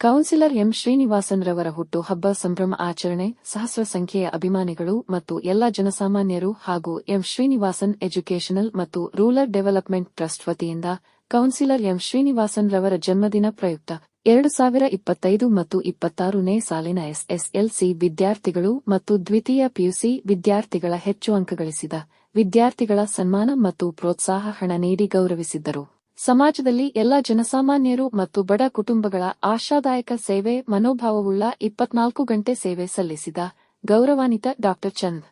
Counsellor M Srinivasan ರವರ ಹುಟ್ಟು ಹಬ್ಬ ಸಂಭ್ರಮ ಆಚರಣೆ ಸಹಸ್ರ ಸಂಖ್ಯೆಯ ಅಭಿಮಾನಿಗಳು ಮತ್ತು ಎಲ್ಲ ಜನಸಾಮಾನ್ಯರು ಹಾಗೂ ಎಂ ಶ್ರೀನಿವಾಸನ್ ಎಜುಕೇಷನಲ್ ಮತ್ತು ರೂರಲ್ ಡೆವಲಪ್ಮೆಂಟ್ ಟ್ರಸ್ಟ್ ವತಿಯಿಂದ ಕೌನ್ಸಿಲರ್ ಎಂ ಶ್ರೀನಿವಾಸನ್ ರವರ ಜನ್ಮದಿನ ಪ್ರಯುಕ್ತ 2025 ಮತ್ತು 26ನೇ ಸಾಲಿನ ಎಸ್ಎಸ್ಎಲ್ಸಿ ವಿದ್ಯಾರ್ಥಿಗಳು ಮತ್ತು ದ್ವಿತೀಯ ಪಿಯುಸಿ ವಿದ್ಯಾರ್ಥಿಗಳ ಹೆಚ್ಚು ಅಂಕ ಗಳಿಸಿದ ವಿದ್ಯಾರ್ಥಿಗಳ ಸನ್ಮಾನ ಮತ್ತು ಪ್ರೋತ್ಸಾಹ ಹಣ ನೀಡಿ ಗೌರವಿಸಿದ್ದರು. ಸಮಾಜದಲ್ಲಿ ಎಲ್ಲ ಜನಸಾಮಾನ್ಯರು ಮತ್ತು ಬಡ ಕುಟುಂಬಗಳ ಆಶಾದಾಯಕ ಸೇವೆ ಮನೋಭಾವವುಳ್ಳ 24 ಗಂಟೆ ಸೇವೆ ಸಲ್ಲಿಸಿದ ಗೌರವಾನ್ವಿತ ಡಾ. ಚಂದ್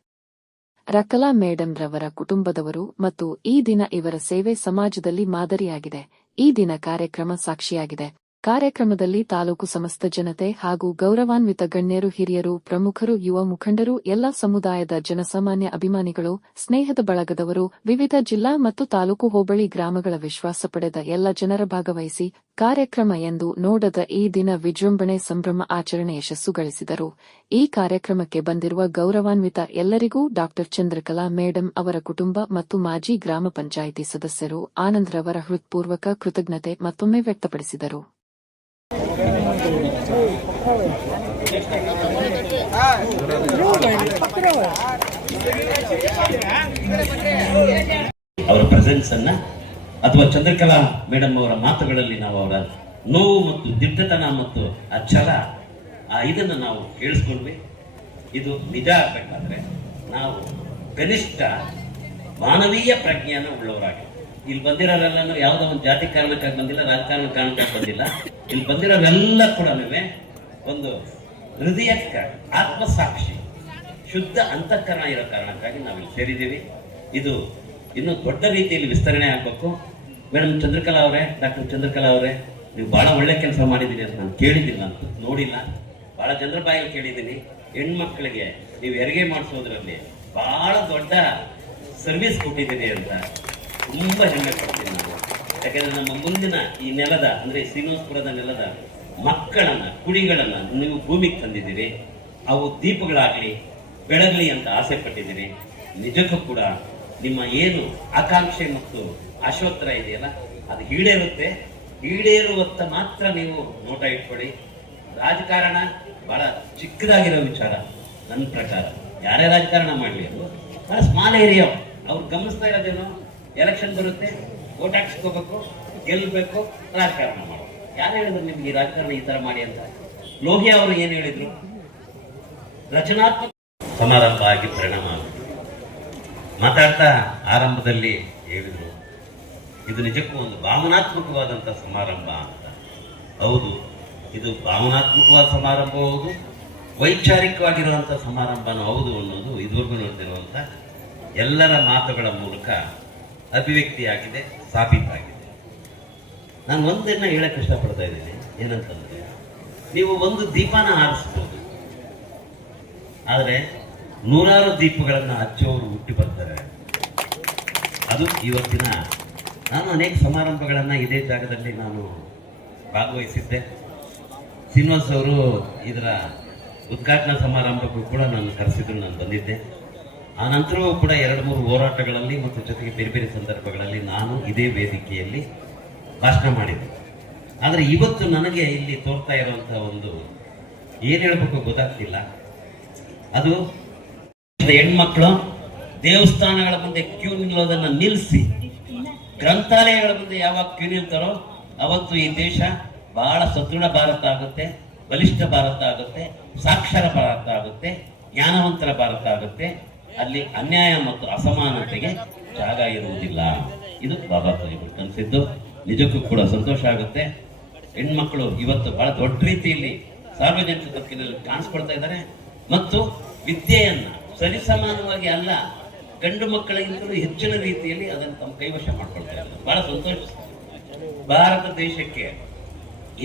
ರಕಲಾ ಮೇಡಂ ರವರ ಕುಟುಂಬದವರು ಮತ್ತು ಈ ದಿನ ಇವರ ಸೇವೆ ಸಮಾಜದಲ್ಲಿ ಮಾದರಿಯಾಗಿದೆ. ಈ ದಿನ ಕಾರ್ಯಕ್ರಮ ಸಾಕ್ಷಿಯಾಗಿದೆ. ಕಾರ್ಯಕ್ರಮದಲ್ಲಿ ತಾಲೂಕು ಸಮಸ್ತ ಜನತೆ ಹಾಗೂ ಗೌರವಾನ್ವಿತ ಗಣ್ಯರು, ಹಿರಿಯರು, ಪ್ರಮುಖರು, ಯುವ ಮುಖಂಡರು, ಎಲ್ಲ ಸಮುದಾಯದ ಜನಸಾಮಾನ್ಯ ಅಭಿಮಾನಿಗಳು, ಸ್ನೇಹದ ಬಳಗದವರು, ವಿವಿಧ ಜಿಲ್ಲಾ ಮತ್ತು ತಾಲೂಕು ಹೋಬಳಿ ಗ್ರಾಮಗಳ ವಿಶ್ವಾಸ ಪಡೆದ ಎಲ್ಲ ಜನರ ಭಾಗವಹಿಸಿ ಕಾರ್ಯಕ್ರಮ ಎಂದು ನೋಡದ ಈ ದಿನ ವಿಜೃಂಭಣೆ ಸಂಭ್ರಮ ಆಚರಣೆ ಯಶಸ್ಸುಗಳಿಸಿದರು. ಈ ಕಾರ್ಯಕ್ರಮಕ್ಕೆ ಬಂದಿರುವ ಗೌರವಾನ್ವಿತ ಎಲ್ಲರಿಗೂ ಡಾ. ಚಂದ್ರಕಲಾ ಮೇಡಂ ಅವರ ಕುಟುಂಬ ಮತ್ತು ಮಾಜಿ ಗ್ರಾಮ ಪಂಚಾಯಿತಿ ಸದಸ್ಯರು ಆನಂದ್ರವರ ಹೃತ್ಪೂರ್ವಕ ಕೃತಜ್ಞತೆ ಮತ್ತೊಮ್ಮೆ ವ್ಯಕ್ತಪಡಿಸಿದರು. ಅವರ ಪ್ರೆಸೆನ್ಸ್ ಅನ್ನ ಅಥವಾ ಚಂದ್ರಕಲಾ ಮೇಡಮ್ ಅವರ ಮಾತುಗಳಲ್ಲಿ ನಾವು ಅವರ ನೋವು ಮತ್ತು ದಿಟ್ಟತನ ಮತ್ತು ಆ ಛಲ ಇದನ್ನ ನಾವು ಕೇಳಿಸ್ಕೊಂಡ್ವಿ. ಇದು ನಿಜ ಆಗ್ಬೇಕಾದ್ರೆ ನಾವು ಕನಿಷ್ಠ ಮಾನವೀಯ ಪ್ರಜ್ಞೆಯನ್ನು ಉಳ್ಳವರಾಗಿ ಇಲ್ಲಿ ಬಂದಿರೋರೆಲ್ಲ ಯಾವುದೋ ಒಂದು ಜಾತಿ ಕಾರಣಕ್ಕಾಗಿ ಬಂದಿಲ್ಲ, ರಾಜಕಾರಣ ಕಾರಣಕ್ಕಾಗಿ ಬಂದಿಲ್ಲ. ಇಲ್ಲಿ ಬಂದಿರೋರೆಲ್ಲ ಕೂಡ ಒಂದು ಹೃದಯಕ್ಕೆ ಆತ್ಮಸಾಕ್ಷಿ ಶುದ್ಧ ಅಂತಃಕರಣ ಇರೋ ಕಾರಣಕ್ಕಾಗಿ ನಾವಿಲ್ಲಿ ಸೇರಿದ್ದೀವಿ. ಇದು ಇನ್ನೂ ದೊಡ್ಡ ರೀತಿಯಲ್ಲಿ ವಿಸ್ತರಣೆ ಆಗಬೇಕು. ಮೇಡಮ್ ಚಂದ್ರಕಲಾ ಅವರೇ, ಡಾಕ್ಟರ್ ಚಂದ್ರಕಲಾ ಅವರೇ, ನೀವು ಬಹಳ ಒಳ್ಳೆ ಕೆಲಸ ಮಾಡಿದ್ದೀರಿ ಅಂತ ನಾನು ಕೇಳಿದ್ದಿಲ್ಲ, ಅಂತ ನೋಡಿಲ್ಲ, ಬಹಳ ಜನರ ಬಾಯಲ್ಲಿ ಕೇಳಿದ್ದೀನಿ. ಹೆಣ್ಮಕ್ಳಿಗೆ ನೀವು ಹೆರಿಗೆ ಮಾಡಿಸೋದ್ರಲ್ಲಿ ಬಹಳ ದೊಡ್ಡ ಸರ್ವಿಸ್ ಕೊಟ್ಟಿದ್ದೀರಿ ಅಂತ ತುಂಬಾ ಹೆಮ್ಮೆ ಪಡ್ತೀನಿ ನಾನು. ಯಾಕಂದ್ರೆ ನಮ್ಮ ಮುಂದಿನ ಈ ನೆಲದ ಅಂದ್ರೆ ಶ್ರೀನಿವಾಸಪುರದ ನೆಲದ ಮಕ್ಕಳನ್ನ, ಕುಡಿಗಳನ್ನ ನೀವು ಭೂಮಿಗೆ ತಂದಿದ್ದೀರಿ. ಅವು ದೀಪಗಳಾಗ್ಲಿ ಬೆಳಗ್ಲಿ ಅಂತ ಆಸೆ ಪಟ್ಟಿದ್ದೀರಿ. ನಿಜಕ್ಕೂ ಕೂಡ ನಿಮ್ಮ ಏನು ಆಕಾಂಕ್ಷೆ ಮತ್ತು ಆಶೋತ್ತರ ಇದೆಯಲ್ಲ ಅದು ಈಡೇರುತ್ತೆ. ಈಡೇರುವತ್ತ ಮಾತ್ರ ನೀವು ನೋಟ ಇಟ್ಕೊಳ್ಳಿ. ರಾಜಕಾರಣ ಬಹಳ ಚಿಕ್ಕದಾಗಿರೋ ವಿಚಾರ ನನ್ನ ಪ್ರಕಾರ. ಯಾರೇ ರಾಜಕಾರಣ ಮಾಡಲಿ ಅದು ಬಹಳ ಸ್ಮಾಲ್ ಏರಿಯಾ. ಅವ್ರು ಗಮನಿಸ್ತಾ ಇರೋದೇನು, ಎಲೆಕ್ಷನ್ ಬರುತ್ತೆ, ವೋಟ್ ಹಾಕ್ಸ್ಕೋಬೇಕು, ಗೆಲ್ಲಬೇಕು, ರಾಜಕಾರಣ ಮಾಡೋದು. ಯಾರು ಹೇಳಿದ್ರು ನಿಮ್ಗೆ ಈ ರಾಜಕಾರಣ ಈ ತರ ಮಾಡಿ ಅಂತ? ಲೋಹಿಯಾ ಅವರು ಏನು ಹೇಳಿದ್ರು? ರಚನಾತ್ಮಕ ಸಮಾರಂಭ ಆಗಿ ಪರಿಣಾಮ ಆಗುತ್ತೆ. ಮಾತಾಡ್ತಾ ಆರಂಭದಲ್ಲಿ ಹೇಳಿದ್ರು ಇದು ನಿಜಕ್ಕೂ ಒಂದು ಭಾವನಾತ್ಮಕವಾದಂತಹ ಸಮಾರಂಭ ಅಂತ. ಹೌದು, ಇದು ಭಾವನಾತ್ಮಕವಾದ ಸಮಾರಂಭ ಹೌದು, ವೈಚಾರಿಕವಾಗಿರುವಂತಹ ಸಮಾರಂಭನೂ ಹೌದು ಅನ್ನೋದು ಇದುವರೆಗೂ ನೋಡ್ತಿರುವಂತ ಎಲ್ಲರ ಮಾತುಗಳ ಮೂಲಕ ಅಭಿವ್ಯಕ್ತಿಯಾಗಿದೆ, ಸಾಬೀತಾಗಿದೆ. ನಾನು ಒಂದನ್ನ ಹೇಳಕ್ ಇಷ್ಟಪಡ್ತಾ ಇದ್ದೀನಿ, ಏನಂತಂದ್ರೆ ನೀವು ಒಂದು ದೀಪನ ಆರಿಸ್ಬೋದು, ಆದರೆ ನೂರಾರು ದೀಪಗಳನ್ನ ಹಚ್ಚೋರು ಹುಟ್ಟಿ ಬರ್ತಾರೆ. ಅದು ಇವತ್ತಿನ ನಾನು ಅನೇಕ ಸಮಾರಂಭಗಳನ್ನ ಇದೇ ಜಾಗದಲ್ಲಿ ನಾನು ಭಾಗವಹಿಸಿದ್ದೆ. ಶ್ರೀನಿವಾಸ್ ಅವರು ಇದರ ಉದ್ಘಾಟನಾ ಸಮಾರಂಭಕ್ಕೂ ಕೂಡ ನಾನು ಕರೆಸಿದ್ರು, ನಾನು ಬಂದಿದ್ದೆ. ಆ ನಂತರವೂ ಕೂಡ 2-3 ಹೋರಾಟಗಳಲ್ಲಿ ಮತ್ತು ಜೊತೆಗೆ ಬೇರೆ ಬೇರೆ ಸಂದರ್ಭಗಳಲ್ಲಿ ನಾನು ಇದೇ ವೇದಿಕೆಯಲ್ಲಿ ಭಾಷಣ ಮಾಡಿದ್ದೆ. ಆದರೆ ಇವತ್ತು ನನಗೆ ಇಲ್ಲಿ ತೋರ್ತಾ ಇರುವಂತಹ ಒಂದು ಏನ್ ಹೇಳ್ಬೇಕು ಗೊತ್ತಾಗ್ತಿಲ್ಲ. ಅದು ಹೆಣ್ಮಕ್ಳು ದೇವಸ್ಥಾನಗಳ ಮುಂದೆ ಕ್ಯೂ ನಿಲ್ಲೋದನ್ನ ನಿಲ್ಲಿಸಿ ಗ್ರಂಥಾಲಯಗಳ ಮುಂದೆ ಯಾವಾಗ ಕ್ಯೂ ನಿಲ್ತಾರೋ ಅವತ್ತು ಈ ದೇಶ ಬಹಳ ಸದೃಢ ಭಾರತ ಆಗುತ್ತೆ, ಬಲಿಷ್ಠ ಭಾರತ ಆಗುತ್ತೆ, ಸಾಕ್ಷರ ಭಾರತ ಆಗುತ್ತೆ, ಜ್ಞಾನವಂತರ ಭಾರತ ಆಗುತ್ತೆ. ಅಲ್ಲಿ ಅನ್ಯಾಯ ಮತ್ತು ಅಸಮಾನತೆಗೆ ಜಾಗ ಇರುವುದಿಲ್ಲ. ಇದು ಬಾಬಾ ಸಾಹೇಬರು ಕನಸಿದ್ದು. ನಿಜಕ್ಕೂ ಕೂಡ ಸಂತೋಷ ಆಗುತ್ತೆ. ಹೆಣ್ಮಕ್ಳು ಇವತ್ತು ಬಹಳ ದೊಡ್ಡ ರೀತಿಯಲ್ಲಿ ಸಾರ್ವಜನಿಕ ಬದುಕಿನಲ್ಲಿ ಕಾಣಿಸ್ಕೊಳ್ತಾ ಇದ್ದಾರೆ ಮತ್ತು ವಿದ್ಯೆಯನ್ನ ಸರಿಸಮಾನವಾಗಿ ಅಲ್ಲ, ಗಂಡು ಮಕ್ಕಳಿಗಿಂತಲೂ ಹೆಚ್ಚಿನ ರೀತಿಯಲ್ಲಿ ಅದನ್ನು ತಮ್ಮ ಕೈವಶ ಮಾಡ್ಕೊಳ್ತಾ ಇದ್ದಾರೆ. ಬಹಳ ಸಂತೋಷ. ಭಾರತ ದೇಶಕ್ಕೆ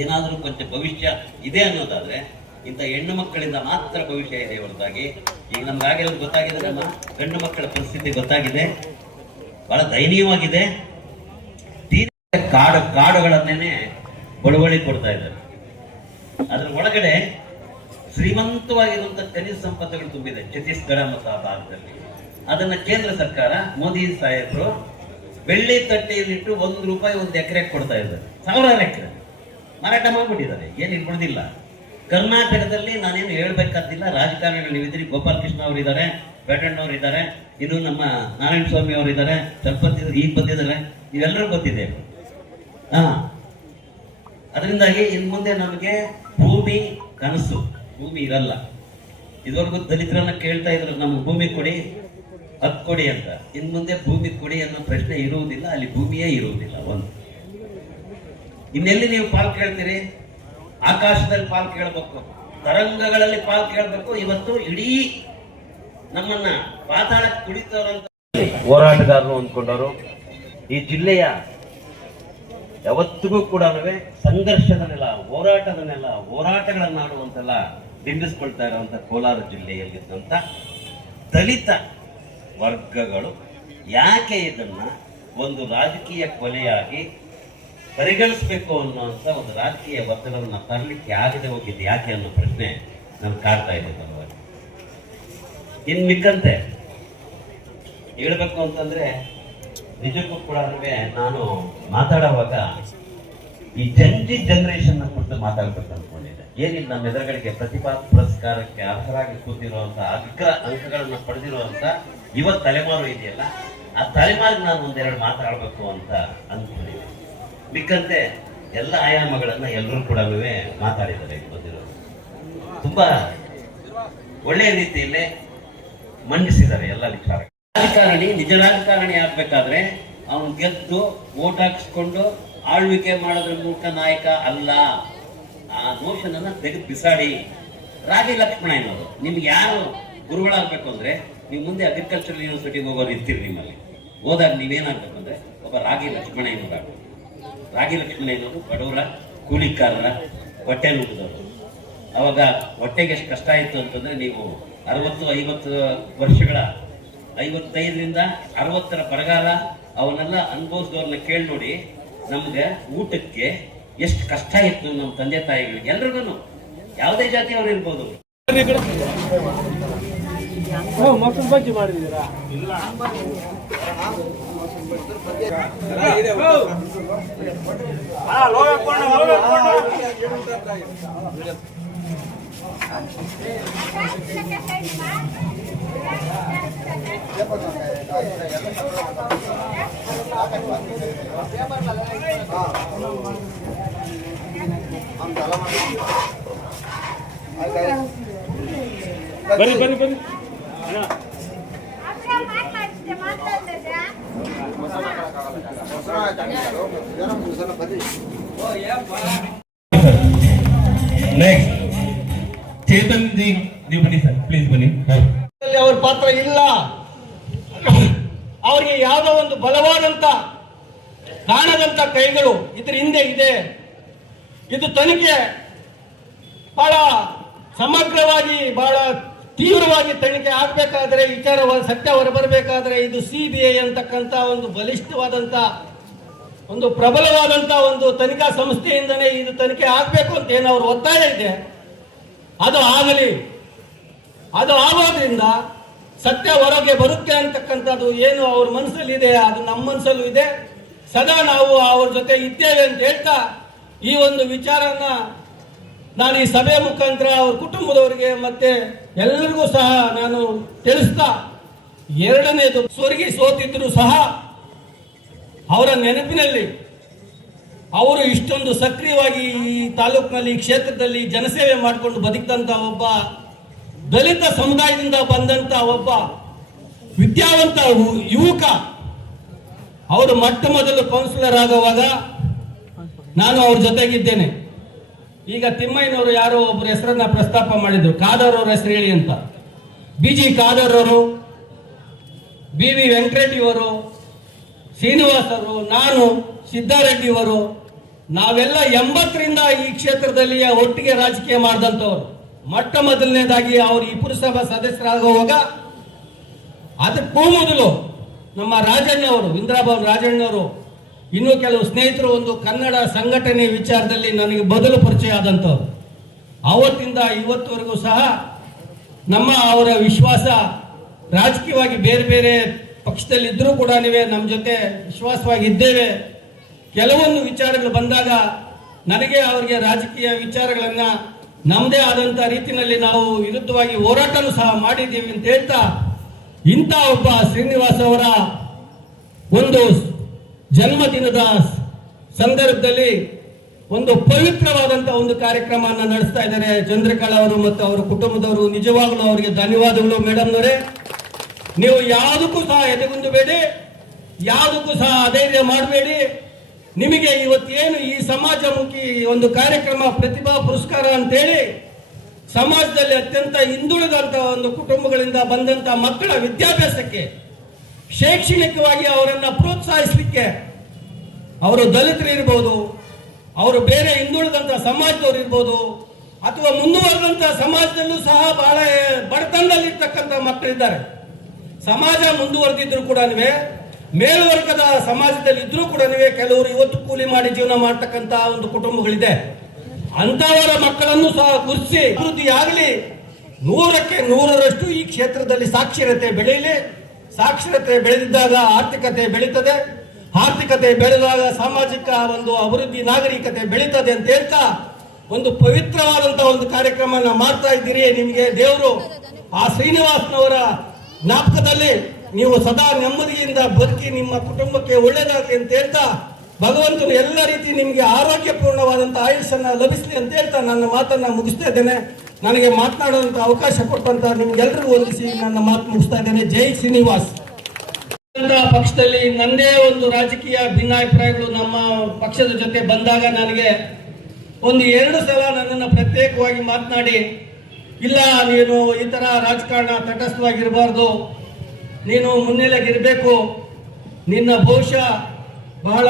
ಏನಾದರೂ ಕೊಂಚ ಭವಿಷ್ಯ ಇದೆ ಅನ್ನೋದಾದ್ರೆ ಇಂಥ ಹೆಣ್ಣು ಮಕ್ಕಳಿಂದ ಮಾತ್ರ ಭವಿಷ್ಯ ಇದೆ ಹೊರತಾಗಿ, ಈಗ ನಮ್ಗಾಗೆಲ್ಲ ಗೊತ್ತಾಗಿದೆ, ನಮ್ಮ ಗಂಡು ಮಕ್ಕಳ ಪರಿಸ್ಥಿತಿ ಗೊತ್ತಾಗಿದೆ, ಬಹಳ ದಯನೀಯವಾಗಿದೆ. ಕಾಡುಗಳನ್ನೇನೆ ಬಳುವಳಿ ಕೊಡ್ತಾ ಇದ್ದಾರೆ. ಅದ್ರ ಒಳಗಡೆ ಶ್ರೀಮಂತವಾಗಿರುವಂತಹ ಖನಿಜ ಸಂಪತ್ತುಗಳು ತುಂಬಿದೆ ಛತ್ತೀಸ್ಗಢ ಮತ್ತು ಆ ಭಾಗದಲ್ಲಿ. ಅದನ್ನ ಕೇಂದ್ರ ಸರ್ಕಾರ ಮೋದಿ ಸಾಹೇಬರು ಬೆಳ್ಳಿ ತಟ್ಟೆಯಲ್ಲಿಟ್ಟು ₹1 1 ಎಕರೆ ಕೊಡ್ತಾ ಇದ್ದಾರೆ, 1000 ಎಕರೆ. ಮಾರಾಟ ಮಾಡ್ಬಿಟ್ಟಿದ್ದಾರೆ, ಏನು ಇಟ್ಬಿಡ್ದಿಲ್ಲ. ಕರ್ನಾಟಕದಲ್ಲಿ ನಾನೇನು ಹೇಳ್ಬೇಕಾದಿಲ್ಲ. ರಾಜಕಾರಣಿಗಳು ನೀವಿದ್ರಿ, ಗೋಪಾಲಕೃಷ್ಣ ಅವರು ಇದ್ದಾರೆ, ಪೇಟಣ್ಣವ್ರು ಇದ್ದಾರೆ, ಇನ್ನು ನಮ್ಮ ನಾರಾಯಣ ಸ್ವಾಮಿ ಅವರು ಇದ್ದಾರೆ, ಸ್ವಲ್ಪ ಈಗ ಬಂದಿದ್ದಾರೆ, ಇವೆಲ್ಲರೂ ಗೊತ್ತಿದೆ. ಅದರಿಂದಾಗಿ ಇನ್ನು ಮುಂದೆ ನಮಗೆ ಭೂಮಿ ಕನಸು, ಭೂಮಿ ಇರಲ್ಲ. ಇದುವರೆಗೂ ದಲಿತರನ್ನ ಕೇಳ್ತಾ ಇದ್ರು, ನಮ್ಗೆ ಭೂಮಿ ಕೊಡಿ, ಹತ್ತು ಕೊಡಿ ಅಂತ. ಇನ್ನು ಮುಂದೆ ಭೂಮಿ ಕೊಡಿ ಅನ್ನೋ ಪ್ರಶ್ನೆ ಇರುವುದಿಲ್ಲ, ಅಲ್ಲಿ ಭೂಮಿಯೇ ಇರುವುದಿಲ್ಲ. ಒಂದು ಇನ್ನೆಲ್ಲಿ ನೀವು ಪಾಲ್ ಕೇಳ್ತೀರಿ? ಆಕಾಶದಲ್ಲಿ ಪಾಲ್ ಕೇಳಬೇಕು, ತರಂಗಗಳಲ್ಲಿ ಪಾಲ್ ಕೇಳಬೇಕು. ಇವತ್ತು ಇಡೀ ನಮ್ಮನ್ನ ಪಾತಾಳಕ್ಕೆ ತುಳಿತವರಂತ ಹೋರಾಟಗಾರರು ಅಂದ್ಕೊಂಡವರು ಈ ಜಿಲ್ಲೆಯ ಯಾವತ್ತಿಗೂ ಕೂಡ ಸಂಘರ್ಷದನ್ನೆಲ್ಲ, ಹೋರಾಟಗಳನ್ನಾಡುವಂತೆಲ್ಲ ಬಿಂಬಿಸ್ಕೊಳ್ತಾ ಇರುವಂತ ಕೋಲಾರ ಜಿಲ್ಲೆಯಲ್ಲಿದ್ದಂತ ದಲಿತ ವರ್ಗಗಳು ಯಾಕೆ ಇದನ್ನ ಒಂದು ರಾಜಕೀಯ ಕೊಲೆಯಾಗಿ ಪರಿಗಣಿಸಬೇಕು ಅನ್ನುವಂಥ ಒಂದು ರಾಜಕೀಯ ಒತ್ತಡವನ್ನು ತರಲಿಕ್ಕೆ ಆಗದೆ ಹೋಗಿದ್ದು ಯಾಕೆ ಅನ್ನೋ ಪ್ರಶ್ನೆ ನಮ್ಗೆ ಕಾಡ್ತಾ ಇದೆ ಬಲವಾಗಿ. ಇನ್ ಮಿಕ್ಕಂತೆ ಹೇಳ್ಬೇಕು ಅಂತಂದ್ರೆ ನಿಜಕ್ಕೂ ಕೂಡ ನಾನು ಮಾತಾಡುವಾಗ ಈ ಜನರೇಷನ್ ಕುರಿತು ಮಾತಾಡ್ಬೇಕು ಅನ್ಕೊಂಡಿದ್ದೆ. ಏನಿಲ್ಲ, ನಮ್ಮ ಎದುರುಗಳಿಗೆ ಪ್ರತಿಭಾ ಪುರಸ್ಕಾರಕ್ಕೆ ಅರ್ಹರಾಗಿ ಕೂತಿರುವಂತ ಅಗ್ರ ಅಂಕಗಳನ್ನು ಪಡೆದಿರುವಂತ ಯುವ ತಲೆಮಾರು ಇದೆಯಲ್ಲ, ಆ ತಲೆಮಾರಿಗೆ ನಾನು ಒಂದೆರಡು ಮಾತಾಡ್ಬೇಕು ಅಂತ ಅಂದ್ಕೊಂಡಿದ್ದೆ. ಮಿಕ್ಕಂತೆ ಎಲ್ಲ ಆಯಾಮಗಳನ್ನ ಎಲ್ಲರೂ ಕೂಡ ಮಾತಾಡಿದ್ದಾರೆ. ಬಂದಿರೋರು ತುಂಬಾ ಒಳ್ಳೆಯ ರೀತಿಯಲ್ಲೇ ಮಂಡಿಸಿದ್ದಾರೆ ಎಲ್ಲ ವಿಚಾರ. ರಾಜಕಾರಣಿ ನಿಜ ರಾಜಕಾರಣಿ ಆಗ್ಬೇಕಾದ್ರೆ ಅವನು ಗೆದ್ದು ವೋಟ್ ಹಾಕಿಸ್ಕೊಂಡು ಆಳ್ವಿಕೆ ಮಾಡೋದ್ರ ಮೂಲಕ ನಾಯಕ ಅಲ್ಲ. ಆ ನೋಷನ್ ಅನ್ನ ತೆಗೆದು ಬಿಸಾಡಿ. ರಾಗಿ ಲಕ್ಷ್ಮಣಯ್ಯನವರು ನಿಮ್ಗೆ ಯಾರು ಗುರುಗಳಾಗಬೇಕು ಅಂದ್ರೆ, ನೀವು ಮುಂದೆ ಅಗ್ರಿಕಲ್ಚರಲ್ ಯೂನಿವರ್ಸಿಟಿಗೆ ಹೋಗೋರು ಇರ್ತೀರಿ. ನಿಮ್ಮಲ್ಲಿ ಹೋದಾಗ ನೀವೇನಾಗಬೇಕು ಅಂದ್ರೆ ಒಬ್ಬ ರಾಗಿ ಲಕ್ಷ್ಮಣಯ್ಯನವರಾಗಬೇಕು. ರಾಗಿ ಲಕ್ಷ್ಮಣಯ್ಯನವರು ಬಡವರ, ಕೂಲಿಕಾರರ ಹೊಟ್ಟೆ ನುಗ್ಗಿದವರು. ಅವಾಗ ಹೊಟ್ಟೆಗೆ ಎಷ್ಟು ಕಷ್ಟ ಇತ್ತು ಅಂತಂದ್ರೆ, ನೀವು 60-50 ವರ್ಷಗಳ 55ರಿಂದ 60ರ ಬರಗಾಲ ಅವನ್ನೆಲ್ಲ ಅನುಭವಿಸಿದವ್ರನ್ನ ಕೇಳಿ ನೋಡಿ. ನಮ್ಗೆ ಊಟಕ್ಕೆ ಎಷ್ಟು ಕಷ್ಟ ಇತ್ತು ನಮ್ಮ ತಂದೆ ತಾಯಿಗಳಿಗೆ, ಎಲ್ರಿಗೂ, ಯಾವುದೇ ಜಾತಿಯವರು ಇರ್ಬೋದು. ಮಕ್ಕಳ ಬಗ್ಗೆ ಮಾಡಿದ್ದೀರಾ? ಬನ್ನಿ ಬನ್ನಿ ಬನ್ನಿ. ನೆಕ್ಸ್ಟ್ ಚೇತನ್ ಜಿ, ನೀವು ಬನ್ನಿ ಸರ್, ಪ್ಲೀಸ್ ಬನ್ನಿ. ಅವ್ರ ಪಾತ್ರ ಇಲ್ಲ. ಅವರಿಗೆ ಯಾವುದೋ ಒಂದು ಬಲವಾದಂತ ಕಾಣದಂತ ಕೈಗಳು ಇದ್ರ ಹಿಂದೆ ಇದೆ. ಇದು ತನಿಖೆ ಬಹಳ ಸಮಗ್ರವಾಗಿ, ಬಹಳ ತೀವ್ರವಾಗಿ ತನಿಖೆ ಆಗ್ಬೇಕಾದ್ರೆ, ವಿಚಾರ ಸತ್ಯ ಹೊರಬರಬೇಕಾದ್ರೆ ಇದು CBI ಅಂತಕ್ಕಂಥ ಒಂದು ಬಲಿಷ್ಠವಾದಂತ, ಒಂದು ಪ್ರಬಲವಾದಂತ ಒಂದು ತನಿಖಾ ಸಂಸ್ಥೆಯಿಂದನೇ ಇದು ತನಿಖೆ ಆಗ್ಬೇಕು ಅಂತ ಏನು ಅವ್ರ ಒತ್ತಾಯ ಇದೆ, ಅದು ಆಗಲಿ. ಅದು ಆಗೋದ್ರಿಂದ ಸತ್ಯ ಹೊರಗೆ ಬರುತ್ತೆ ಅಂತಕ್ಕಂಥದ್ದು ಏನು ಅವ್ರ ಮನಸ್ಸಲ್ಲಿ ಇದೆ, ಅದು ನಮ್ಮ ಮನಸ್ಸಲ್ಲೂ ಇದೆ. ಸದಾ ನಾವು ಅವ್ರ ಜೊತೆ ಇದ್ದೇವೆ ಅಂತ ಹೇಳ್ತಾ ಈ ಒಂದು ವಿಚಾರನ ನಾನು ಈ ಸಭೆ ಮುಖಾಂತರ ಅವ್ರ ಕುಟುಂಬದವರಿಗೆ ಮತ್ತೆ ಎಲ್ಲರಿಗೂ ಸಹ ನಾನು ತಿಳಿಸ್ತಾ, ಎರಡನೇದು, ಸ್ವರ್ಗಿ ಸೋತಿದ್ರು ಸಹ ಅವರ ನೆನಪಿನಲ್ಲಿ ಅವರು ಇಷ್ಟೊಂದು ಸಕ್ರಿಯವಾಗಿ ಈ ತಾಲೂಕಿನಲ್ಲಿ, ಕ್ಷೇತ್ರದಲ್ಲಿ ಜನಸೇವೆ ಮಾಡಿಕೊಂಡು ಬದುಕಿದಂತ ಒಬ್ಬ ದಲಿತ ಸಮುದಾಯದಿಂದ ಬಂದಂತ ಒಬ್ಬ ವಿದ್ಯಾವಂತ ಯುವಕ. ಅವರು ಮೊಟ್ಟ ಮೊದಲು ಕೌನ್ಸಿಲರ್ ಆಗುವಾಗ ನಾನು ಅವ್ರ ಜೊತೆಗಿದ್ದೇನೆ. ಈಗ ತಿಮ್ಮಯ್ಯನವರು ಯಾರೋ ಒಬ್ಬರ ಹೆಸರನ್ನ ಪ್ರಸ್ತಾಪ ಮಾಡಿದ್ರು, ಖಾದರ್ ಅವ್ರ ಹೆಸರು ಹೇಳಿ ಅಂತ. BG ಖಾದರ್ ಅವರು, BV ವೆಂಕಟರೆಡ್ಡಿಯವರು, ಶ್ರೀನಿವಾಸ್ ಅವರು, ನಾನು, ಸಿದ್ದಾರೆಡ್ಡಿ ಅವರು, ನಾವೆಲ್ಲ 80ರಿಂದ ಈ ಕ್ಷೇತ್ರದಲ್ಲಿ ಒಟ್ಟಿಗೆ ರಾಜಕೀಯ ಮಾಡಿದಂಥವ್ರು. ಮೊಟ್ಟ ಮೊದಲನೇದಾಗಿ ಅವರು ಈ ಪುರಸಭಾ ಸದಸ್ಯರಾಗುವಾಗ ಅದಕ್ಕೂ ಮೊದಲು ನಮ್ಮ ರಾಜಣ್ಣವರು, ಇಂದ್ರಾಭವನ್ ರಾಜಣ್ಣವರು, ಇನ್ನೂ ಕೆಲವು ಸ್ನೇಹಿತರು ಒಂದು ಕನ್ನಡ ಸಂಘಟನೆ ವಿಚಾರದಲ್ಲಿ ನನಗೆ ಮೊದಲು ಪರಿಚಯ ಆದಂಥವ್ರು. ಆವತ್ತಿಂದ ಇವತ್ತುವರೆಗೂ ಸಹ ಅವರ ವಿಶ್ವಾಸ, ರಾಜಕೀಯವಾಗಿ ಬೇರೆ ಬೇರೆ ಪಕ್ಷದಲ್ಲಿ ಇದ್ರೂ ಕೂಡ ನಮ್ಮ ಜೊತೆ ವಿಶ್ವಾಸವಾಗಿ ಇದ್ದೇವೆ. ಕೆಲವೊಂದು ವಿಚಾರಗಳು ಬಂದಾಗ ನನಗೆ ಅವರಿಗೆ ರಾಜಕೀಯ ವಿಚಾರಗಳನ್ನ ನಮ್ಮದೇ ಆದಂತ ರೀತಿಯಲ್ಲಿ ನಾವು ವಿರುದ್ಧವಾಗಿ ಹೋರಾಟನೂ ಸಹ ಮಾಡಿದ್ದೀವಿ ಅಂತ ಹೇಳ್ತಾ, ಇಂಥ ಒಬ್ಬ ಶ್ರೀನಿವಾಸ್ ಅವರ ಒಂದು ಜನ್ಮದಿನದ ಸಂದರ್ಭದಲ್ಲಿ ಒಂದು ಪವಿತ್ರವಾದಂತ ಒಂದು ಕಾರ್ಯಕ್ರಮವನ್ನು ನಡೆಸ್ತಾ ಇದ್ದಾರೆ ಚಂದ್ರಕಲಾ ಅವರು ಮತ್ತು ಅವರ ಕುಟುಂಬದವರು. ನಿಜವಾಗ್ಲೂ ಅವರಿಗೆ ಧನ್ಯವಾದಗಳು ಮೇಡಮ್ನವರೇ. ನೀವು ಯಾವುದಕ್ಕೂ ಸಹ ಎದೆಗುಂದಬೇಡಿ, ಯಾವುದಕ್ಕೂ ಸಹ ಅಧೈರ್ಯ ಮಾಡಬೇಡಿ. ನಿಮಗೆ ಇವತ್ತೇನು ಈ ಸಮಾಜಮುಖಿ ಒಂದು ಕಾರ್ಯಕ್ರಮ ಪ್ರತಿಭಾ ಪುರಸ್ಕಾರ ಅಂತೇಳಿ ಸಮಾಜದಲ್ಲಿ ಅತ್ಯಂತ ಹಿಂದುಳಿದಂತ ಒಂದು ಕುಟುಂಬಗಳಿಂದ ಬಂದಂತ ಮಕ್ಕಳ ವಿದ್ಯಾಭ್ಯಾಸಕ್ಕೆ, ಶೈಕ್ಷಣಿಕವಾಗಿ ಅವರನ್ನ ಪ್ರೋತ್ಸಾಹಿಸಲಿಕ್ಕೆ, ಅವರು ದಲಿತರು ಇರ್ಬೋದು, ಅವರು ಬೇರೆ ಹಿಂದುಳಿದಂತ ಸಮಾಜದವರು ಇರ್ಬೋದು, ಅಥವಾ ಮುಂದುವರೆದಂತ ಸಮಾಜದಲ್ಲೂ ಸಹ ಬಹಳ ಬಡತನದಲ್ಲಿರ್ತಕ್ಕಂಥ ಮಕ್ಕಳಿದ್ದಾರೆ. ಸಮಾಜ ಮುಂದುವರೆದಿದ್ರು ಕೂಡ ಮೇಲ್ವರ್ಗದ ಸಮಾಜದಲ್ಲಿ ಇದ್ರೂ ಕೂಡ ಕೆಲವರು ಇವತ್ತು ಕೂಲಿ ಮಾಡಿ ಜೀವನ ಮಾಡ್ತಕ್ಕಂತ ಒಂದು ಕುಟುಂಬಗಳಿದೆ. ಅಂತವರ ಮಕ್ಕಳನ್ನು ಸಹ ಗುರುತಿಸಿ ಅಭಿವೃದ್ಧಿ ಆಗಲಿ, 100ಕ್ಕೆ 100ರಷ್ಟು ಈ ಕ್ಷೇತ್ರದಲ್ಲಿ ಸಾಕ್ಷರತೆ ಬೆಳೆಯಲಿ. ಸಾಕ್ಷರತೆ ಬೆಳೆದಿದ್ದಾಗ ಆರ್ಥಿಕತೆ ಬೆಳೀತದೆ, ಆರ್ಥಿಕತೆ ಬೆಳೆದಾಗ ಸಾಮಾಜಿಕ ಒಂದು ಅಭಿವೃದ್ಧಿ ನಾಗರಿಕತೆ ಬೆಳೀತದೆ ಅಂತ ಹೇಳ್ತಾ ಒಂದು ಪವಿತ್ರವಾದಂತಹ ಒಂದು ಕಾರ್ಯಕ್ರಮ ಮಾಡ್ತಾ ಇದ್ದೀರಿ. ನಿಮಗೆ ದೇವರು ಆ ಶ್ರೀನಿವಾಸ್ನವರ ಜ್ಞಾಪಕದಲ್ಲಿ ನೀವು ಸದಾ ನೆಮ್ಮದಿಯಿಂದ ಬದುಕಿ ನಿಮ್ಮ ಕುಟುಂಬಕ್ಕೆ ಒಳ್ಳೆಯದಾಗಲಿ ಅಂತ ಹೇಳ್ತಾ, ಭಗವಂತನು ಎಲ್ಲ ರೀತಿ ನಿಮಗೆ ಆರೋಗ್ಯಪೂರ್ಣವಾದಂಥ ಆಯುಷನ್ನು ಲಭಿಸಲಿ ಅಂತ ಹೇಳ್ತಾ ನನ್ನ ಮಾತನ್ನ ಮುಗಿಸ್ತಾ ಇದ್ದೇನೆ. ನನಗೆ ಮಾತನಾಡುವಂತ ಅವಕಾಶ ಕೊಟ್ಟಂತ ನಿಮ್ಗೆಲ್ಲರಿಗೂ ವಂದಿಸಿ ನನ್ನ ಮಾತು ಮುಗಿಸ್ತಾ ಇದ್ದೇನೆ. ಜೈ ಶ್ರೀನಿವಾಸ್. ಪಕ್ಷದಲ್ಲಿ ನಂದೇ ಒಂದು ರಾಜಕೀಯ ಭಿನ್ನಾಭಿಪ್ರಾಯಗಳು ನಮ್ಮ ಪಕ್ಷದ ಜೊತೆ ಬಂದಾಗ ನನಗೆ ಒಂದು 2 ಸಲ ನನ್ನನ್ನು ಪ್ರತ್ಯೇಕವಾಗಿ ಮಾತನಾಡಿ, ಇಲ್ಲ ನೀನು ಈ ತರ ರಾಜಕಾರಣ ತಟಸ್ಥವಾಗಿರಬಾರ್ದು, ನೀನು ಮುನ್ನೆಲೆಗಿರಬೇಕು, ನಿನ್ನ ಭವಿಷ್ಯ ಬಹಳ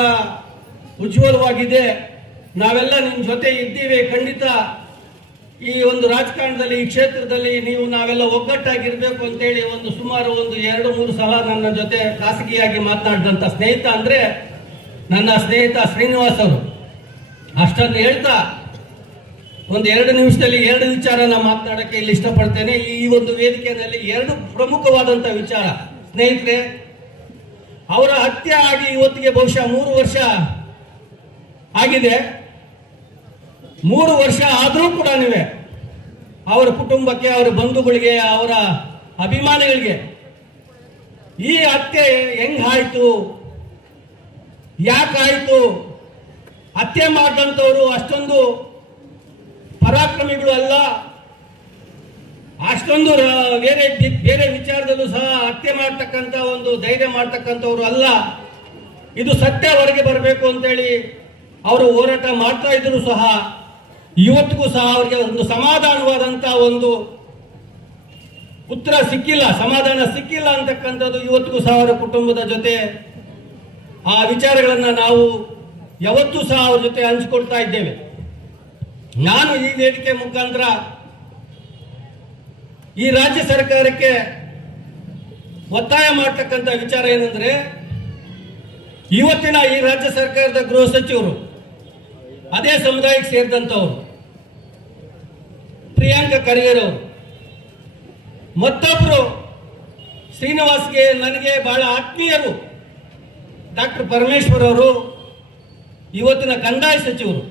ಉಜ್ವಲವಾಗಿದೆ, ನಾವೆಲ್ಲ ನಿನ್ನ ಜೊತೆ ಇದ್ದೀವಿ, ಖಂಡಿತ ಈ ಒಂದು ರಾಜಕಾರಣದಲ್ಲಿ ಈ ಕ್ಷೇತ್ರದಲ್ಲಿ ನೀವು ನಾವೆಲ್ಲ ಒಗ್ಗಟ್ಟಾಗಿರ್ಬೇಕು ಅಂತೇಳಿ ಸುಮಾರು 2-3 ಸಲ ನನ್ನ ಜೊತೆ ಖಾಸಗಿಯಾಗಿ ಮಾತನಾಡಿದಂಥ ಸ್ನೇಹಿತ ಅಂದ್ರೆ ನನ್ನ ಸ್ನೇಹಿತ ಶ್ರೀನಿವಾಸ್ ಅವರು. ಅಷ್ಟನ್ನು ಹೇಳ್ತಾ 2 ನಿಮಿಷದಲ್ಲಿ 2 ವಿಚಾರನ ಮಾತನಾಡಕ್ಕೆ ಇಲ್ಲಿ ಇಷ್ಟಪಡ್ತೇನೆ. ಈ ಒಂದು ವೇದಿಕೆಯಲ್ಲಿ 2 ಪ್ರಮುಖವಾದಂತ ವಿಚಾರ. ಸ್ನೇಹಿತರೆ, ಅವರ ಹತ್ಯೆ ಆಗಿ ಇವತ್ತಿಗೆ ಬಹುಶಃ 3 ವರ್ಷ ಆಗಿದೆ. 3 ವರ್ಷ ಆದರೂ ಕೂಡ ಅವರ ಕುಟುಂಬಕ್ಕೆ, ಅವರ ಬಂಧುಗಳಿಗೆ, ಅವರ ಅಭಿಮಾನಿಗಳಿಗೆ ಈ ಹತ್ಯೆ ಹೆಂಗಾಯ್ತು, ಯಾಕಾಯ್ತು, ಹತ್ಯೆ ಮಾಡಿದಂಥವರು ಅಷ್ಟೊಂದು ಪರಾಕ್ರಮಿಗಳು ಅಲ್ಲ, ಅಷ್ಟೊಂದು ಬೇರೆ ವಿಚಾರದಲ್ಲೂ ಸಹ ಹತ್ಯೆ ಮಾಡ್ತಕ್ಕಂಥ ಒಂದು ಧೈರ್ಯ ಮಾಡ್ತಕ್ಕಂಥವ್ರು ಅಲ್ಲ, ಇದು ಸತ್ಯ ಹೊರಗೆ ಬರಬೇಕು ಅಂತೇಳಿ ಅವರು ಹೋರಾಟ ಮಾಡ್ತಾ ಇದ್ರು ಸಹ ಇವತ್ತಿಗೂ ಸಹ ಅವರಿಗೆ ಒಂದು ಸಮಾಧಾನವಾದಂತ ಒಂದು ಉತ್ತರ ಸಿಕ್ಕಿಲ್ಲ, ಸಮಾಧಾನ ಸಿಕ್ಕಿಲ್ಲ ಅಂತಕ್ಕಂಥದ್ದು ಇವತ್ತಿಗೂ ಸಹ ಅವರ ಕುಟುಂಬದ ಜೊತೆ ಆ ವಿಚಾರಗಳನ್ನ ನಾವು ಯಾವತ್ತೂ ಸಹ ಅವ್ರ ಜೊತೆ ಹಂಚಿಕೊಳ್ತಾ ಇದ್ದೇವೆ. ನಾನು ಈ ವೇದಿಕೆ ಮುಖಾಂತರ ಈ ರಾಜ್ಯ ಸರ್ಕಾರಕ್ಕೆ ಒತ್ತಾಯ ಮಾಡ್ತಕ್ಕಂಥ ವಿಚಾರ ಏನಂದ್ರೆ, ಇವತ್ತಿನ ಈ ರಾಜ್ಯ ಸರ್ಕಾರದ ಗೃಹ ಸಚಿವರು ಅದೇ ಸಮುದಾಯಕ್ಕೆ ಸೇರಿದಂಥವ್ರು ಪ್ರಿಯಾಂಕ ಖರ್ಗೆ ಅವರು, ಮತ್ತೊಬ್ಬರು ಶ್ರೀನಿವಾಸ್ಗೆ ನನಗೆ ಬಹಳ ಆತ್ಮೀಯರು ಡಾಕ್ಟರ್ ಪರಮೇಶ್ವರ್ ಅವರು, ಇವತ್ತಿನ ಕಂದಾಯ ಸಚಿವರು,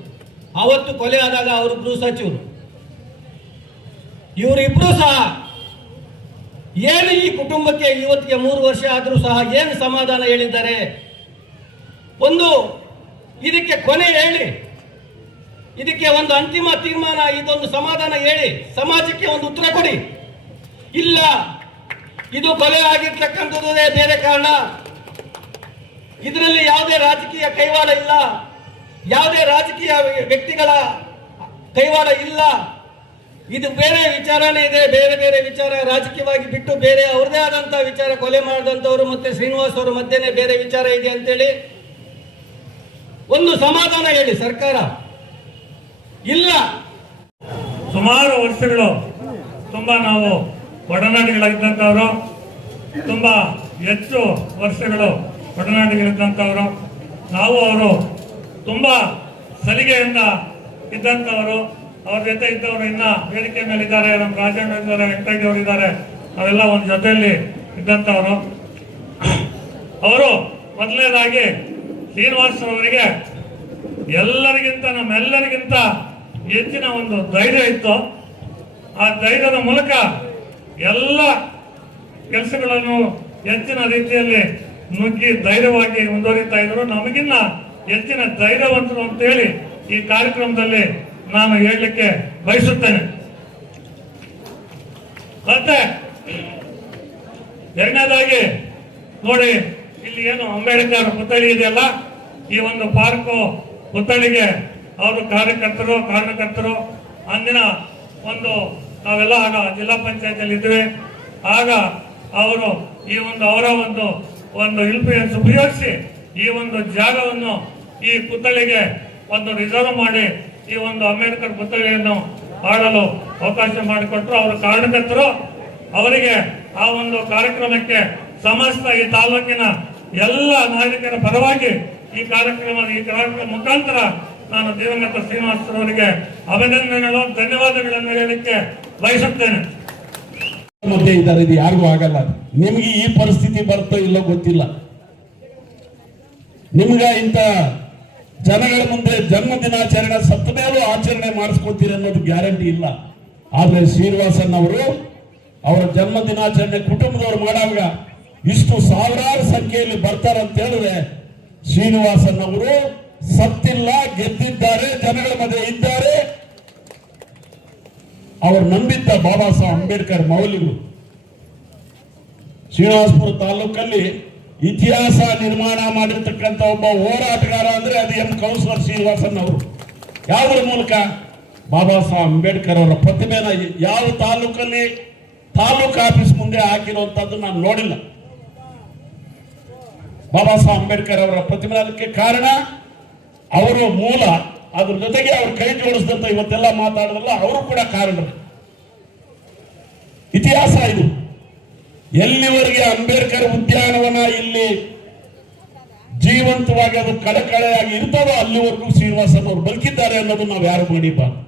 ಅವತ್ತು ಕೊಲೆ ಆದಾಗ ಅವರು ಗೃಹ ಸಚಿವರು. ಇವರಿಬ್ರು ಸಹ ಏನು ಈ ಕುಟುಂಬಕ್ಕೆ ಇವತ್ತಿಗೆ 3 ವರ್ಷ ಆದರೂ ಸಹ ಏನು ಸಮಾಧಾನ ಹೇಳಿದ್ದಾರೆ, ಇದಕ್ಕೆ ಕೊನೆ ಹೇಳಿ, ಇದಕ್ಕೆ ಒಂದು ಅಂತಿಮ ತೀರ್ಮಾನ, ಇದೊಂದು ಸಮಾಧಾನ ಹೇಳಿ, ಸಮಾಜಕ್ಕೆ ಒಂದು ಉತ್ತರ ಕೊಡಿ. ಇಲ್ಲ, ಇದು ಕೊಲೆ ಆಗಿರ್ತಕ್ಕಂಥದ್ದೇ ಬೇರೆ ಕಾರಣ, ಇದರಲ್ಲಿ ಯಾವುದೇ ರಾಜಕೀಯ ಕೈವಾಡ ಇಲ್ಲ, ಯಾವುದೇ ರಾಜಕೀಯ ವ್ಯಕ್ತಿಗಳ ಕೈವಾಡ ಇಲ್ಲ, ಇದು ಬೇರೆ ವಿಚಾರನೇ ಇದೆ, ಬೇರೆ ಬೇರೆ ವಿಚಾರ ರಾಜಕೀಯವಾಗಿ ಬಿಟ್ಟು ಬೇರೆ ಅವ್ರದೇ ಆದಂತಹ ವಿಚಾರ, ಕೊಲೆ ಮಾಡಿದಂಥವ್ರು ಮತ್ತೆ ಶ್ರೀನಿವಾಸ್ ಅವರ ಮಧ್ಯೆನೇ ಬೇರೆ ವಿಚಾರ ಇದೆ ಅಂತೇಳಿ ಒಂದು ಸಮಾಧಾನ ಹೇಳಿ ಸರ್ಕಾರ. ಇಲ್ಲ, ಸುಮಾರು ವರ್ಷಗಳು ತುಂಬಾ ನಾವು ಒಡನಾಡಿಗಳಾಗಿದ್ದಂಥವ್ರು, ತುಂಬಾ ಹೆಚ್ಚು ವರ್ಷಗಳು ಒಡನಾಡಿಗಳಿದ್ದಂಥವ್ರು, ನಾವು ಅವರು ತುಂಬಾ ಸಲಿಗೆಯಿಂದ ಇದ್ದಂಥವರು. ಅವ್ರ ಜೊತೆ ಇದ್ದವರು ಇನ್ನ ವೇದಿಕೆ ಮೇಲೆ ಇದ್ದಾರೆ, ನಮ್ಮ ರಾಜಣ್ಣ ಇದ್ದಾರೆ, ವೆಂಕಟೇಶ್ ಅವರು ಇದ್ದಾರೆ, ನಾವೆಲ್ಲ ಒಂದು ಜೊತೆಯಲ್ಲಿ ಇದ್ದಂಥವ್ರು. ಅವರು ಮೊದಲನೇದಾಗಿ ಶ್ರೀನಿವಾಸ್ ಅವರಿಗೆ ಎಲ್ಲರಿಗಿಂತ ನಮ್ಮೆಲ್ಲರಿಗಿಂತ ಹೆಚ್ಚಿನ ಒಂದು ಧೈರ್ಯ ಇತ್ತು. ಆ ಧೈರ್ಯದ ಮೂಲಕ ಎಲ್ಲ ಕೆಲಸಗಳನ್ನು ಹೆಚ್ಚಿನ ರೀತಿಯಲ್ಲಿ ನುಗ್ಗಿ ಧೈರ್ಯವಾಗಿ ಮುಂದುವರಿತಾ ಇದ್ರು. ನಮಗಿನ್ನ ಹೆಚ್ಚಿನ ಧೈರ್ಯವಂತರು ಅಂತೇಳಿ ಈ ಕಾರ್ಯಕ್ರಮದಲ್ಲಿ ನಾನು ಹೇಳಲಿಕ್ಕೆ ಬಯಸುತ್ತೇನೆ. ಮತ್ತೆ ಎರಡನೇದಾಗಿ ನೋಡಿ, ಇಲ್ಲಿ ಏನು ಅಂಬೇಡ್ಕರ್ ಪುತ್ಥಳಿ ಇದೆಯಲ್ಲ, ಈ ಒಂದು ಪಾರ್ಕು ಪುತ್ಥಳಿಗೆ ಅವರು ಕಾರಣಕರ್ತರು ಅಂದಿನ ಒಂದು ನಾವೆಲ್ಲ ಆಗ ಜಿಲ್ಲಾ ಪಂಚಾಯತಿಯಲ್ಲಿ ಇದ್ವಿ. ಆಗ ಅವರು ಈ ಒಂದು ಅವರ ಒಂದು ಇನ್ಫ್ಲೂಯೆನ್ಸ್ ಉಪಯೋಗಿಸಿ ಈ ಒಂದು ಜಾಗವನ್ನು ಈ ಪುತ್ಥಳಿಗೆ ಒಂದು ರಿಸರ್ವ್ ಮಾಡಿ ಈ ಒಂದು ಅಂಬೇಡ್ಕರ್ ಪುತ್ಥಳಿಯನ್ನು ಆಡಲು ಅವಕಾಶ ಮಾಡಿಕೊಟ್ರು. ಅವರು ಕಾರಣಕರ್ತರು. ಅವರಿಗೆ ಆ ಒಂದು ಕಾರ್ಯಕ್ರಮಕ್ಕೆ ಸಮಸ್ತ ಈ ತಾಲೂಕಿನ ಎಲ್ಲ ನಾಗರಿಕರ ಪರವಾಗಿ ಈ ಕಾರ್ಯಕ್ರಮ ಮುಖಾಂತರ ನಾನು ದಿವಂಗತ ಶ್ರೀನಿವಾಸರವರಿಗೆ ಅಭಿನಂದನೆಗಳು, ಧನ್ಯವಾದಗಳನ್ನು ಹೇಳಲಿಕ್ಕೆ ಬಯಸುತ್ತೇನೆ. ಮಧ್ಯೆ ಇದ್ದಾರೆ, ಇದು ಯಾರಿಗೂ ಆಗಲ್ಲ. ನಿಮ್ಗೆ ಈ ಪರಿಸ್ಥಿತಿ ಬರ್ತೋ ಇಲ್ಲೋ ಗೊತ್ತಿಲ್ಲ. ನಿಮ್ಗ ಇಂಥ ಜನಗಳ ಮುಂದೆ ಜನ್ಮ ದಿನಾಚರಣೆ ಸತ್ತ ಮೇಲೂ ಆಚರಣೆ ಮಾಡಿಸ್ಕೊತೀರಿ ಅನ್ನೋದು ಗ್ಯಾರಂಟಿ ಇಲ್ಲ. ಆದ್ರೆ ಶ್ರೀನಿವಾಸನ್ ಅವರು ಅವರ ಜನ್ಮ ದಿನಾಚರಣೆ ಕುಟುಂಬದವರು ಮಾಡುವಾಗ ಇಷ್ಟು ಸಾವಿರಾರು ಸಂಖ್ಯೆಯಲ್ಲಿ ಬರ್ತಾರಂತ ಹೇಳಿದ್ರೆ ಶ್ರೀನಿವಾಸನ್ ಅವರು ಸತ್ತಿಲ್ಲ, ಗೆದ್ದಿದ್ದಾರೆ, ಜನಗಳ ಮಧ್ಯೆ ಇದ್ದಾರೆ. ಅವರು ನಂಬಿದ್ದ ಬಾಬಾ ಸಾಹೇಬ್ ಅಂಬೇಡ್ಕರ್ ಮೌಲ್ಯಗಳು. ಶ್ರೀನಿವಾಸಪುರ ತಾಲೂಕಲ್ಲಿ ಇತಿಹಾಸ ನಿರ್ಮಾಣ ಮಾಡಿರ್ತಕ್ಕಂಥ ಒಬ್ಬ ಹೋರಾಟಗಾರ ಅಂದ್ರೆ ಅದು ಎಂ ಕೌನ್ಸಿಲರ್ ಶ್ರೀನಿವಾಸನ್ ಅವರು. ಯಾವುದರ ಮೂಲಕ? ಬಾಬಾ ಸಾಹೇಬ್ ಅಂಬೇಡ್ಕರ್ ಅವರ ಪ್ರತಿಮೆನ ಯಾವ ತಾಲೂಕಲ್ಲಿ ತಾಲೂಕು ಆಫೀಸ್ ಮುಂದೆ ಹಾಕಿರುವಂತದ್ದು ನಾನು ನೋಡಿಲ್ಲ. ಬಾಬಾ ಸಾಹೇಬ್ ಅಂಬೇಡ್ಕರ್ ಅವರ ಪ್ರತಿಮೆ ಅದಕ್ಕೆ ಕಾರಣ ಅವರು ಮೂಲ. ಅದ್ರ ಜೊತೆಗೆ ಅವ್ರ ಕೈ ಜೋಡಿಸಿದಂತ ಇವತ್ತೆಲ್ಲ ಮಾತಾಡೋದಲ್ಲ, ಅವರು ಕೂಡ ಕಾರಣರು. ಇತಿಹಾಸ ಇದು. ಎಲ್ಲಿವರೆಗೆ ಅಂಬೇಡ್ಕರ್ ಉದ್ಯಾನವನ ಇಲ್ಲಿ ಜೀವಂತವಾಗಿ ಅದು ಕಳಕಳೆಯಾಗಿ ಇರ್ತದೋ ಅಲ್ಲಿವರೆಗೂ ಶ್ರೀನಿವಾಸನ್ ಅವರು ಬದುಕಿದ್ದಾರೆ ಅನ್ನೋದು ನಾವು ಯಾರು ಮಡಿಬಾರ್ದು.